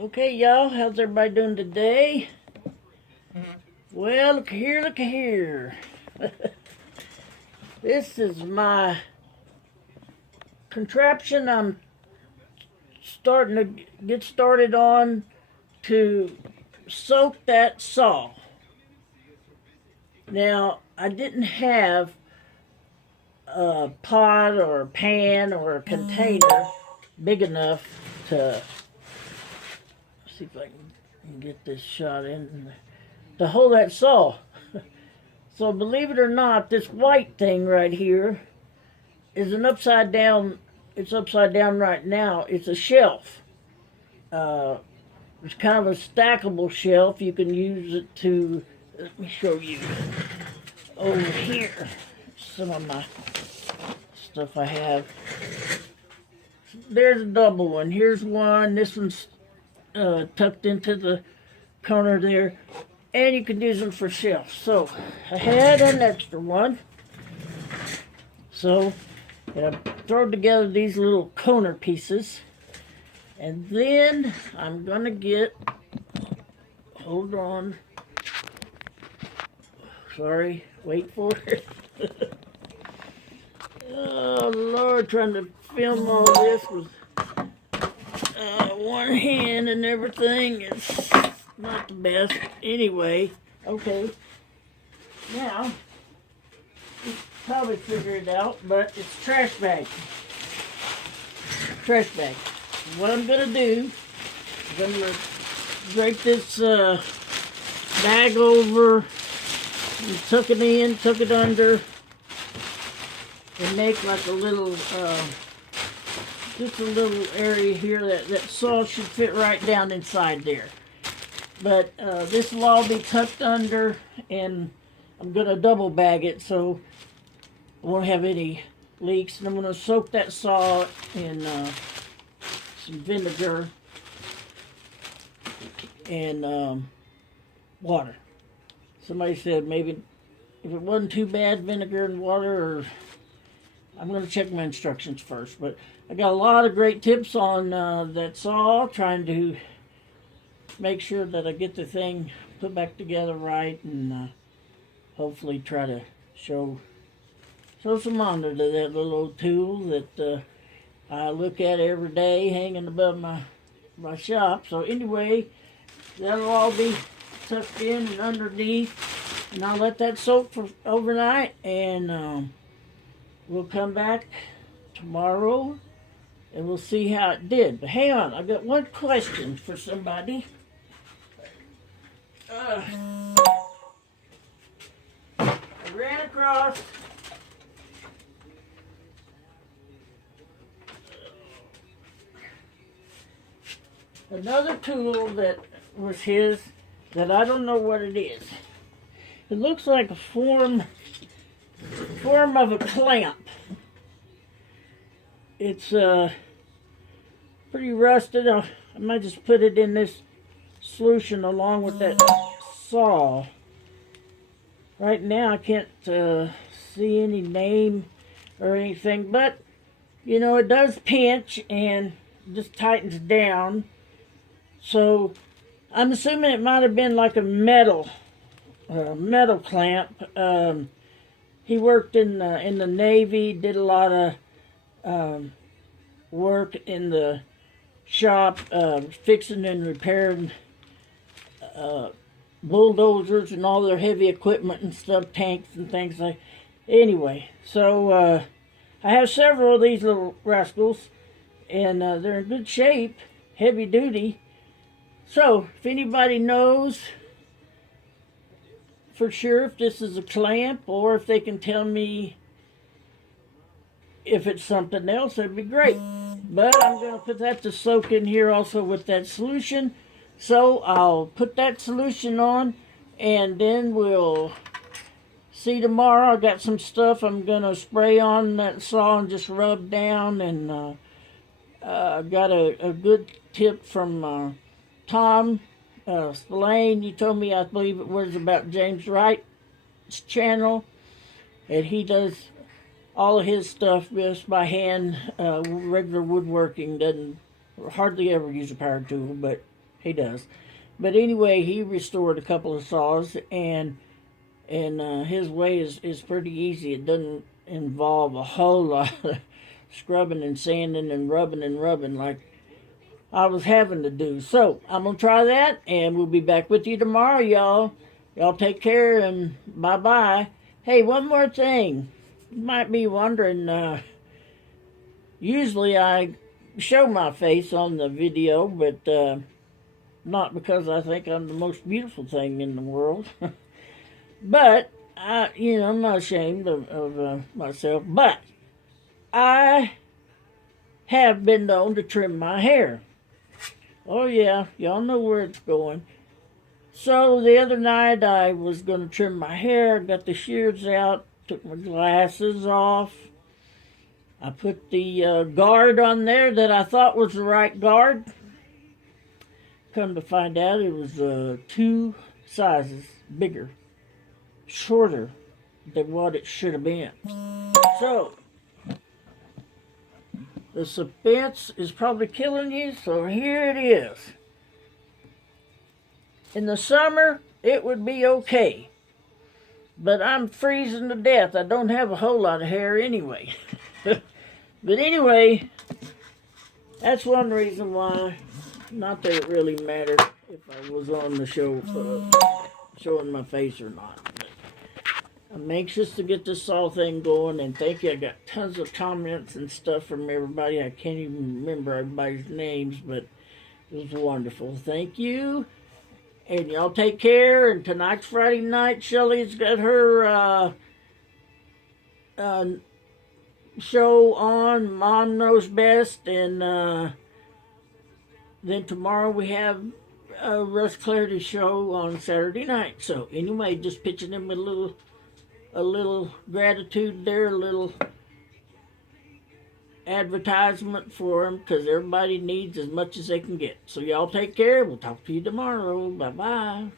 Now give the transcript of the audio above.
Okay, y'all, how's everybody doing today? Well, look here, look here. This is my contraption I'm starting to get started on to soak that saw. Now, I didn't have a pot or a pan or a container big enough to see if I can get this shot in to hold that saw. So believe it or not, this white thing right here is an upside down. It's upside down right now. It's a shelf. It's kind of a stackable shelf. You can use it to. Let me show you over here some of my stuff I have. There's a double one. Here's one. This one's tucked into the corner there. And you can use them for shelves. So I had an extra one. So I throw together these little corner pieces. And then I'm going to get, hold on. Sorry, wait for it. Oh, Lord, trying to film all this with one hand and everything is not the best. Anyway, okay. Now, you probably figure it out, but it's trash bag. Trash bag. What I'm going to do is I'm going to drape this bag over and tuck it in, tuck it under, and make like a little, just a little area here that saw should fit right down inside there. But this will all be tucked under, and I'm going to double bag it so I won't have any leaks. And I'm going to soak that saw in some vinegar and water. Somebody said maybe if it wasn't too bad, vinegar and water, or I'm going to check my instructions first. But I got a lot of great tips on that saw, trying to make sure that I get the thing put back together right, and hopefully try to show some honor to that little old tool that I look at every day hanging above my shop. So anyway, that'll all be tucked in and underneath, and I'll let that soak for overnight, and we'll come back tomorrow and we'll see how it did. But hang on, I got one question for somebody. I ran across another tool that was his that I don't know what it is. It looks like a form of a clamp. It's pretty rusted. I might just put it in this solution along with that saw. Right now I can't see any name or anything, but you know, it does pinch and just tightens down. So I'm assuming it might have been like a metal clamp. He worked in the Navy, did a lot of work in the shop, fixing and repairing bulldozers and all their heavy equipment and stuff, tanks and things like. Anyway, so I have several of these little rascals, and they're in good shape, heavy duty. So if anybody knows for sure if this is a clamp, or if they can tell me if it's something else, that'd be great. But I'm going to put that to soak in here also with that solution. So I'll put that solution on, and then we'll see tomorrow. I got some stuff I'm going to spray on that saw and just rub down. And I got a good tip from Tom Spillane. You told me, I believe it was about James Wright's channel, and he does all of his stuff just by hand, regular woodworking. Doesn't hardly ever use a power tool, but He does. But anyway, he restored a couple of saws, and his way is pretty easy. It doesn't involve a whole lot of scrubbing and sanding and rubbing like I was having to do. So I'm gonna try that, and we'll be back with you tomorrow, y'all. Y'all take care and bye bye. Hey, one more thing. You might be wondering. Usually I show my face on the video, but not because I think I'm the most beautiful thing in the world. But I'm not ashamed of myself. But I have been known to trim my hair. Oh yeah, y'all know where it's going. So the other night I was going to trim my hair, got the shears out, took my glasses off. I put the guard on there that I thought was the right guard. Come to find out it was 2 sizes bigger, shorter than what it should have been. So, the suspense is probably killing you, so here it is. In the summer, it would be okay. But I'm freezing to death. I don't have a whole lot of hair anyway. But anyway, that's one reason why. Not that it really mattered if I was on the show showing my face or not. But I'm anxious to get this saw thing going, and thank you. I got tons of comments and stuff from everybody. I can't even remember everybody's names, but it was wonderful. Thank you. And y'all take care. And tonight's Friday night. Shelly's got her show on. Mom Knows Best. And then tomorrow we have a Russ Clarity show on Saturday night. So anyway, just pitching them a little gratitude there, a little advertisement for them, because everybody needs as much as they can get. So y'all take care. We'll talk to you tomorrow. Bye-bye.